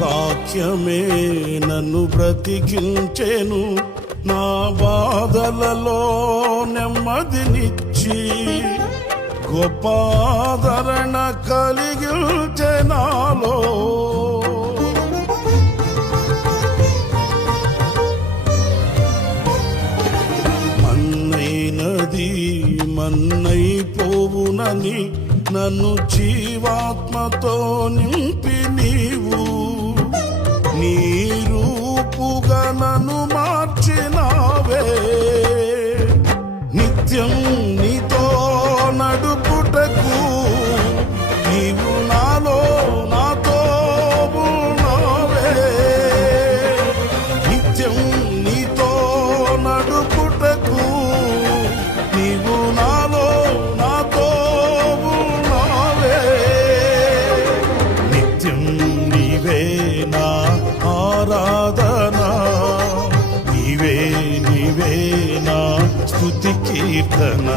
వాక్యమే నన్ను బ్రతికించెను, నా బాధలలో నెమ్మదినిచ్చి గొప్ప ఆదరణ కలిగించె నాలో. మన్నైనది మన్నైపోవునని నన్ను జీవాత్మతో నింపి నీవు నీ రూపుగా నన్ను మార్చినావే. నిత్యం నీతో నడుపుటకు నీవు నాలో నాతో ఉన్నావే. నిత్యం నీతో నడుపుటకు నీవు నాలో నాతో ఉన్నావే. నిత్యం నీవే నా ఆరాధన, నీవే నీవే నా స్తుతి కీర్తన.